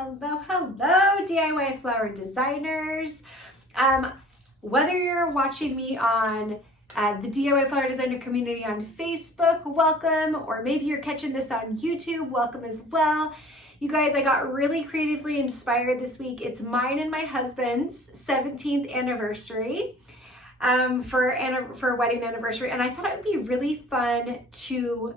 Hello, DIY flower designers. Whether you're watching me on the DIY flower designer community on Facebook, welcome, or maybe you're catching this on YouTube, welcome as well. You guys, I got really creatively inspired this week. It's mine and my husband's 17th anniversary for wedding anniversary, and I thought it would be really fun to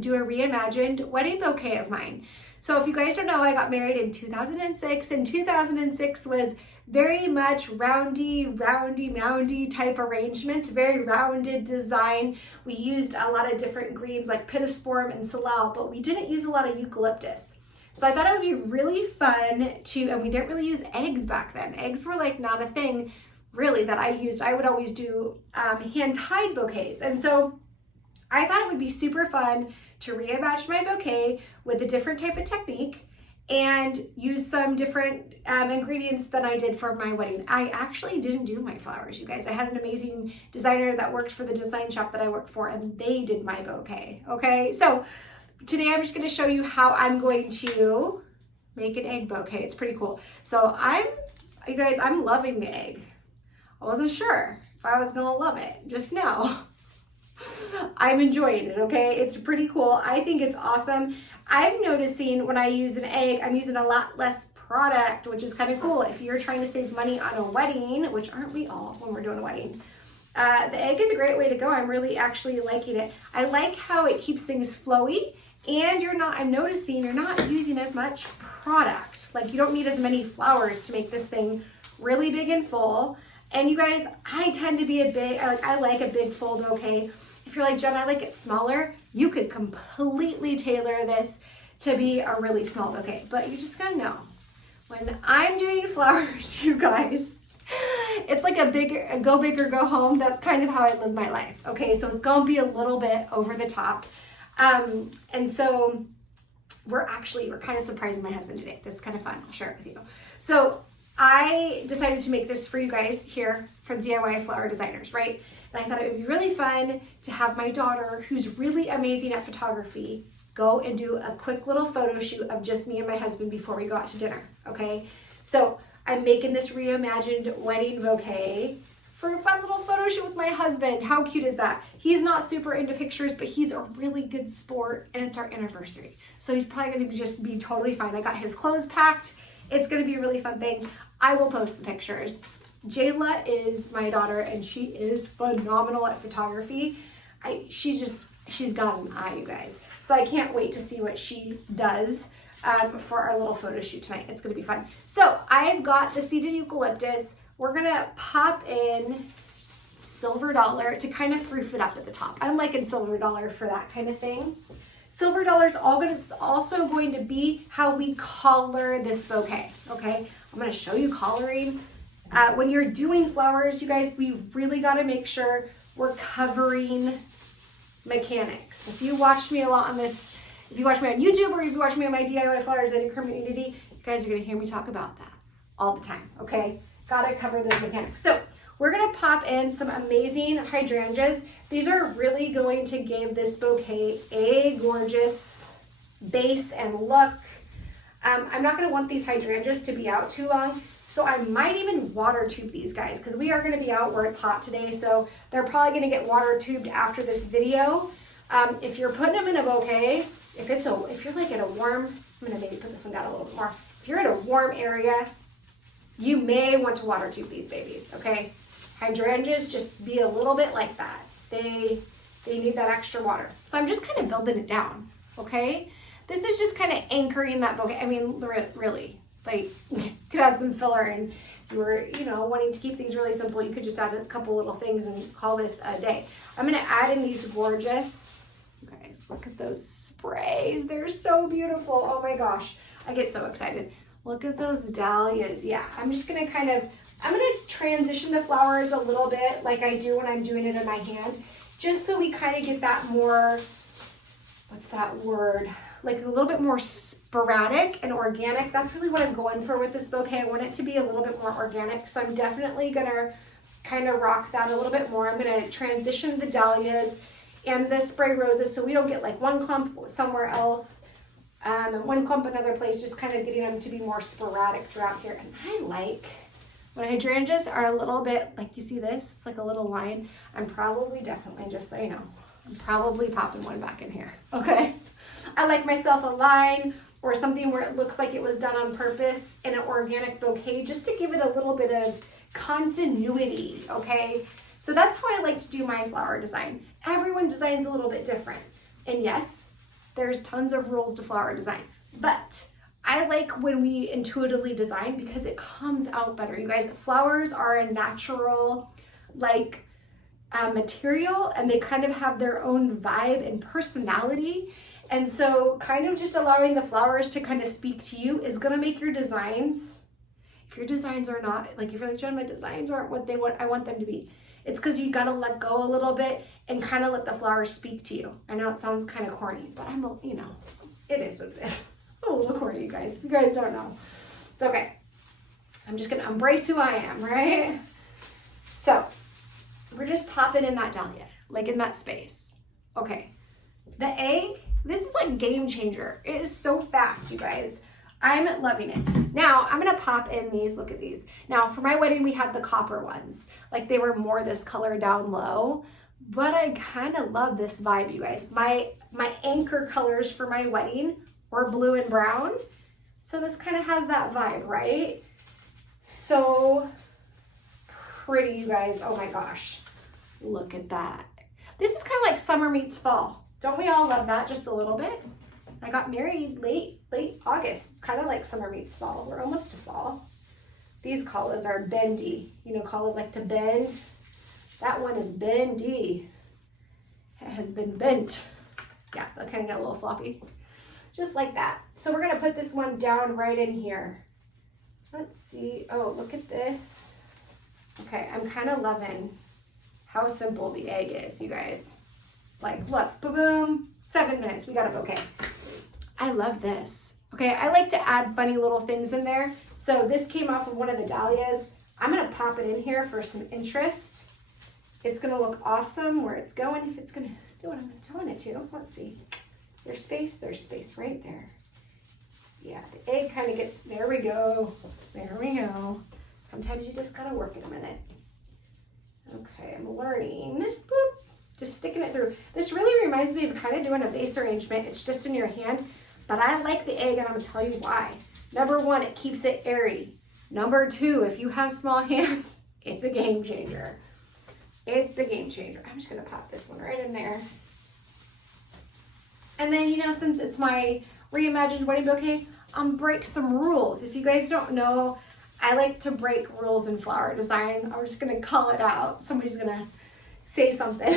do a reimagined wedding bouquet of mine. So if you guys don't know, I got married in 2006, and 2006 was very much roundy, moundy type arrangements, very rounded design. We used a lot of different greens like pittosporum and salal, but we didn't use a lot of eucalyptus. So I thought it would be really fun and we didn't really use eggs back then. Eggs were like not a thing really that I used. I would always do hand-tied bouquets. And so I thought it would be super fun to reimagine my bouquet with a different type of technique and use some different ingredients than I did for my wedding. I actually didn't do my flowers, you guys. I had an amazing designer that worked for the design shop that I worked for, and they did my bouquet, okay? So today I'm just gonna show you how I'm going to make an egg bouquet. It's pretty cool. So you guys, I'm loving the egg. I wasn't sure if I was gonna love it. Just know, I'm enjoying it, okay? It's pretty cool. I think it's awesome. I'm noticing when I use an egg, I'm using a lot less product, which is kind of cool. If you're trying to save money on a wedding, which aren't we all when we're doing a wedding, the egg is a great way to go. I'm really actually liking it. I like how it keeps things flowy, and I'm noticing you're not using as much product. Like, you don't need as many flowers to make this thing really big and full. And you guys, I tend to be I like a big full bouquet. If you're like, Jen, I like it smaller, you could completely tailor this to be a really small bouquet. But you just gotta know, when I'm doing flowers, you guys, it's like a go big or go home. That's kind of how I live my life. Okay, so it's gonna be a little bit over the top. And so we're kind of surprising my husband today. This is kind of fun. I'll share it with you. So I decided to make this for you guys here from DIY Flower Designers, right? And I thought it would be really fun to have my daughter, who's really amazing at photography, go and do a quick little photo shoot of just me and my husband before we go out to dinner, okay? So I'm making this reimagined wedding bouquet for a fun little photo shoot with my husband. How cute is that? He's not super into pictures, but he's a really good sport, and it's our anniversary. So he's probably gonna just be totally fine. I got his clothes packed. It's gonna be a really fun thing. I will post the pictures. Jayla is my daughter, and she is phenomenal at photography. She's got an eye, you guys. So I can't wait to see what she does for our little photo shoot tonight. It's gonna be fun. So I've got the seeded eucalyptus. We're gonna pop in silver dollar to kind of froof it up at the top. I'm liking silver dollar for that kind of thing. Silver dollar is also going to be how we color this bouquet, okay? I'm gonna show you coloring. When you're doing flowers, you guys, we really gotta make sure we're covering mechanics. If you watched me a lot on this, if you watch me on YouTube or if you watch me on my DIY Flower Designer community, you guys are gonna hear me talk about that all the time, okay? Gotta cover those mechanics. So we're gonna pop in some amazing hydrangeas. These are really going to give this bouquet a gorgeous base and look. I'm not gonna want these hydrangeas to be out too long, so I might even water tube these guys because we are gonna be out where it's hot today, so they're probably gonna get water tubed after this video. If you're putting them in a bouquet, if you're like at a warm, I'm gonna maybe put this one down a little bit more. If you're at a warm area, you may want to water tube these babies, okay? Hydrangeas just be a little bit like that. They need that extra water. So I'm just kind of building it down, okay? This is just kind of anchoring that bouquet. I mean, really, like, you could add some filler, and if you were, wanting to keep things really simple, you could just add a couple little things and call this a day. I'm gonna add in these gorgeous, guys, look at those sprays. They're so beautiful. Oh my gosh, I get so excited. Look at those dahlias. Yeah, I'm gonna transition the flowers a little bit like I do when I'm doing it in my hand, just so we kind of get that more, what's that word? Like a little bit more sporadic and organic. That's really what I'm going for with this bouquet. I want it to be a little bit more organic. So I'm definitely gonna kind of rock that a little bit more. I'm gonna transition the dahlias and the spray roses so we don't get like one clump somewhere else And one clump another place, just kind of getting them to be more sporadic throughout here. And I like when hydrangeas are a little bit, like you see this, it's like a little line. I'm probably definitely, just so you know, I'm probably popping one back in here, okay? I like myself a line or something where it looks like it was done on purpose in an organic bouquet, just to give it a little bit of continuity, okay? So that's how I like to do my flower design. Everyone designs a little bit different. And yes, there's tons of rules to flower design, but I like when we intuitively design because it comes out better. You guys, flowers are a natural, like, material, and they kind of have their own vibe and personality. And so kind of just allowing the flowers to kind of speak to you is gonna make your designs, if your designs are not, like if you're like, Jen, my designs aren't what I want them to be. It's because you gotta let go a little bit and kind of let the flowers speak to you. I know it sounds kind of corny, but you know, it is what it is. A little corny, you guys. If you guys don't know, it's okay. I'm just gonna embrace who I am, right? So we're just popping in that dahlia, like in that space. Okay, the egg, this is like game changer. It is so fast, you guys. I'm loving it. Now I'm gonna pop in these, look at these. Now for my wedding, we had the copper ones. Like they were more this color down low, but I kind of love this vibe, you guys. My anchor colors for my wedding were blue and brown. So this kind of has that vibe, right? So pretty, you guys. Oh my gosh, look at that. This is kind of like summer meets fall. Don't we all love that just a little bit? I got married late August. It's kind of like summer meets fall. We're almost to fall. These callas are bendy. You know, callas like to bend. That one is bendy. It has been bent. Yeah, that kind of got a little floppy. Just like that. So we're gonna put this one down right in here. Let's see. Oh, look at this. Okay, I'm kind of loving how simple the egg is, you guys. Like, look, boom, 7 minutes, we got a bouquet. I love this. Okay, I like to add funny little things in there. So this came off of one of the dahlias. I'm gonna pop it in here for some interest. It's gonna look awesome where it's going, if it's gonna do what I'm telling it to. Let's see. Is there space? There's space right there. Yeah, the egg kind of gets, there we go. There we go. Sometimes you just gotta work it a minute. Okay, I'm learning. Boop. Just sticking it through. This really reminds me of kind of doing a vase arrangement. It's just in your hand, but I like the egg and I'm gonna tell you why. Number one, it keeps it airy. Number two, if you have small hands, it's a game changer. It's a game changer. I'm just gonna pop this one right in there. And then, you know, since it's my reimagined wedding bouquet, break some rules. If you guys don't know, I like to break rules in flower design. I'm just gonna call it out. Somebody's gonna say something,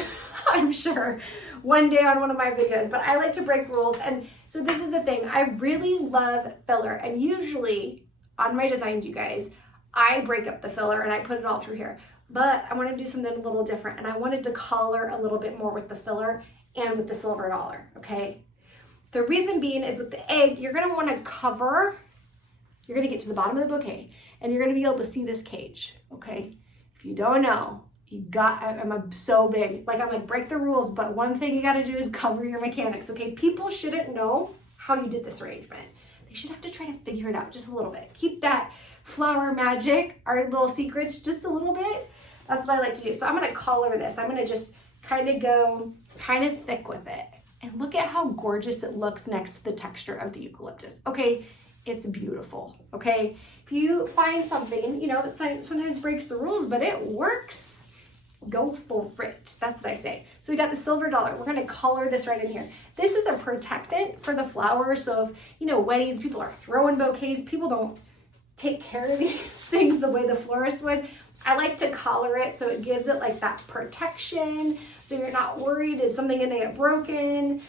I'm sure, one day on one of my videos, but I like to break rules. And so this is the thing, I really love filler. And usually on my designs, you guys, I break up the filler and I put it all through here. But I wanna do something a little different. And I wanted to color a little bit more with the filler and with the silver dollar, okay? The reason being is with the egg, you're gonna wanna cover, you're gonna get to the bottom of the bouquet and you're gonna be able to see this cage, okay? If you don't know, I'm so big. Like I'm like, break the rules, but one thing you gotta do is cover your mechanics, okay? People shouldn't know how you did this arrangement. They should have to try to figure it out just a little bit. Keep that flower magic, our little secrets, just a little bit. That's what I like to do. So I'm gonna color this. I'm gonna just kind of go kind of thick with it. And look at how gorgeous it looks next to the texture of the eucalyptus. Okay, it's beautiful, okay? If you find something, you know, that sometimes breaks the rules, but it works, go for it. That's what I say. So we got the silver dollar. We're gonna color this right in here. This is a protectant for the flowers. So if, you know, weddings, people are throwing bouquets, people don't take care of these things the way the florist would. I like to collar it so it gives it like that protection, so you're not worried, is something gonna get broken?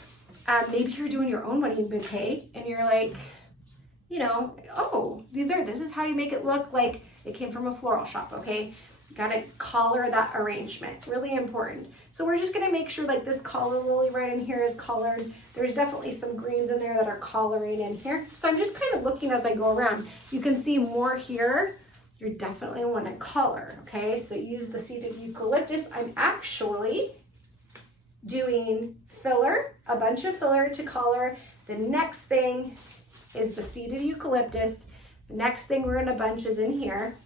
Maybe you're doing your own wedding bouquet and you're like, you know, oh, this is how you make it look like it came from a floral shop, okay? You gotta collar that arrangement, really important. So we're just gonna make sure like this collar lily right in here is collared. There's definitely some greens in there that are collaring in here. So I'm just kind of looking as I go around. You can see more here. You definitely want to color, okay? So use the seeded eucalyptus. I'm actually doing filler, a bunch of filler to color The next thing is the seeded eucalyptus. The next thing we're gonna bunch is in here.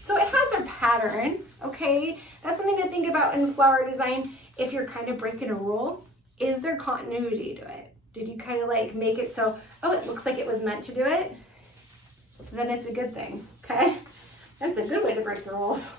So it has a pattern, okay? That's something to think about in flower design. If you're kind of breaking a rule, is there continuity to it? Did you kind of like make it so, oh, it looks like it was meant to do it? Then it's a good thing, okay? That's a good way to break the rules.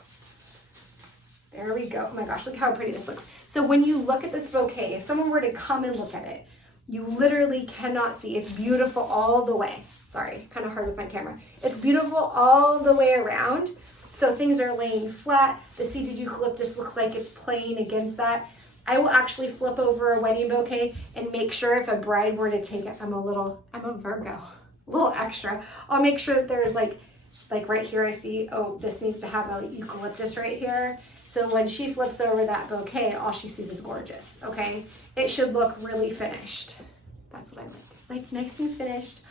There we go. Oh my gosh, look how pretty this looks. So when you look at this bouquet, if someone were to come and look at it, you literally cannot see. It's beautiful all the way. Sorry, kind of hard with my camera. It's beautiful all the way around. So things are laying flat. The seeded eucalyptus looks like it's playing against that. I will actually flip over a wedding bouquet and make sure if a bride were to take it, I'm a Virgo, a little extra. I'll make sure that there's like right here I see, oh, this needs to have a eucalyptus right here. So when she flips over that bouquet, all she sees is gorgeous, okay? It should look really finished. That's what I like nice and finished.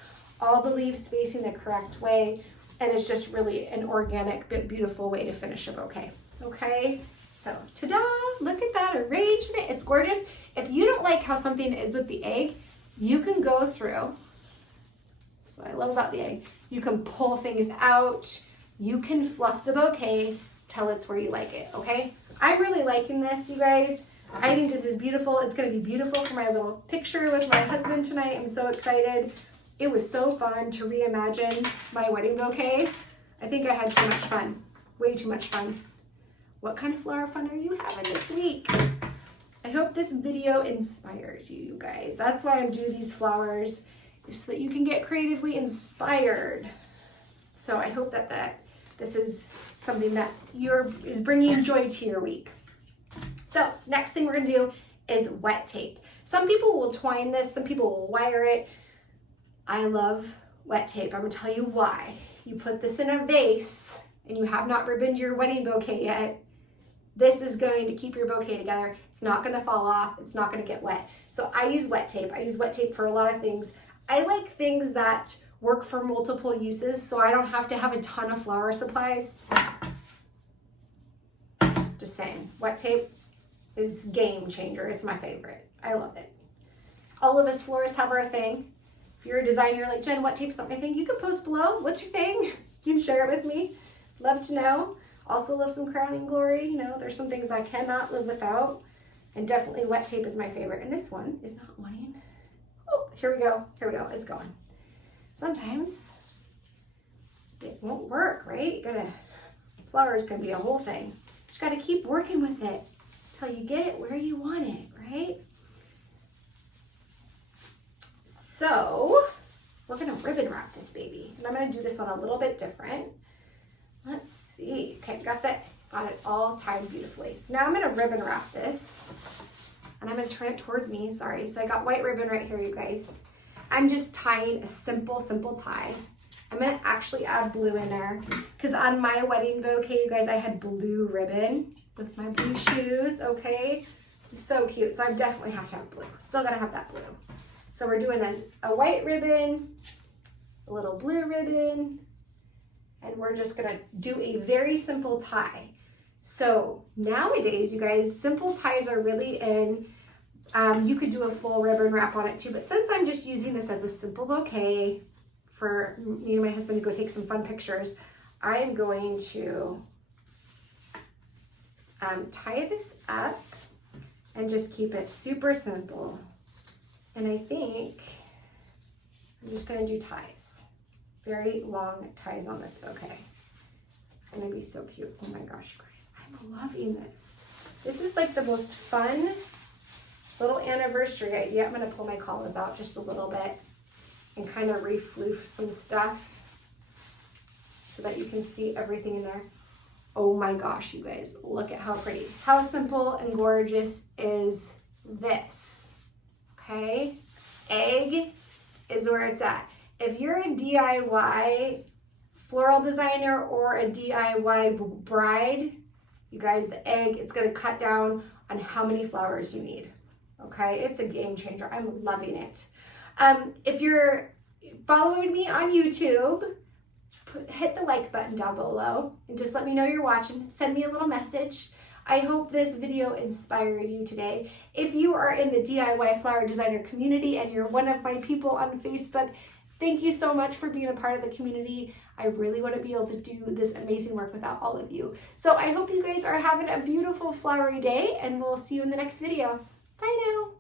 All the leaves facing the correct way. And it's just really an organic, but beautiful way to finish a bouquet, okay? So, ta-da, look at that arrangement. It's gorgeous. If you don't like how something is with the egg, you can go through. So I love about the egg. You can pull things out. You can fluff the bouquet till it's where you like it, okay? I'm really liking this, you guys. I think this is beautiful. It's gonna be beautiful for my little picture with my husband tonight. I'm so excited. It was so fun to reimagine my wedding bouquet. I think I had too much fun, way too much fun. What kind of flower fun are you having this week? I hope this video inspires you guys. That's why I'm doing these flowers, is so that you can get creatively inspired. So I hope that this is something that is bringing joy to your week. So next thing we're gonna do is wet tape. Some people will twine this, some people will wire it. I love wet tape. I'm gonna tell you why. You put this in a vase and you have not ribboned your wedding bouquet yet. This is going to keep your bouquet together. It's not gonna fall off. It's not gonna get wet. So I use wet tape. I use wet tape for a lot of things. I like things that work for multiple uses, so I don't have to have a ton of flower supplies. Just saying, wet tape is game changer. It's my favorite. I love it. All of us florists have our thing. If you're a designer, you're like, Jen, what tape's not my thing? You can post below. What's your thing? You can share it with me. Love to know. Also love some crowning glory. You know, there's some things I cannot live without. And definitely wet tape is my favorite. And this one is not wanting. Oh, here we go. Here we go. It's going. Sometimes it won't work, right? Flowers can be a whole thing. You just gotta keep working with it until you get it where you want it, right? So we're gonna ribbon wrap this baby. And I'm gonna do this one a little bit different. Let's see. Okay, got it all tied beautifully. So now I'm gonna ribbon wrap this. And I'm gonna turn it towards me, sorry. So I got white ribbon right here, you guys. I'm just tying a simple tie. I'm gonna actually add blue in there because on my wedding bouquet, you guys, I had blue ribbon with my blue shoes, okay? So cute, so I definitely have to have blue. Still gotta have that blue. So we're doing a white ribbon, a little blue ribbon, and we're just gonna do a very simple tie. So nowadays, you guys, simple ties are really in. You could do a full ribbon wrap on it too, but since I'm just using this as a simple bouquet for me and my husband to go take some fun pictures, I am going to tie this up and just keep it super simple. And I think I'm just gonna do ties, very long ties on this bouquet. It's gonna be so cute. Oh my gosh, guys, I'm loving this. This is like the most fun little anniversary idea. I'm gonna pull my collars out just a little bit and kind of refloof some stuff so that you can see everything in there. Oh my gosh, you guys, look at how pretty. How simple and gorgeous is this? Okay, egg is where it's at. If you're a DIY floral designer or a DIY bride, you guys, the egg, it's gonna cut down on how many flowers you need. Okay, it's a game changer. I'm loving it. If you're following me on YouTube, hit the like button down below and just let me know you're watching. Send me a little message. I hope this video inspired you today. If you are in the DIY flower designer community and you're one of my people on Facebook, thank you so much for being a part of the community. I really want to be able to do this amazing work without all of you. So I hope you guys are having a beautiful flowery day, and we'll see you in the next video. Bye now.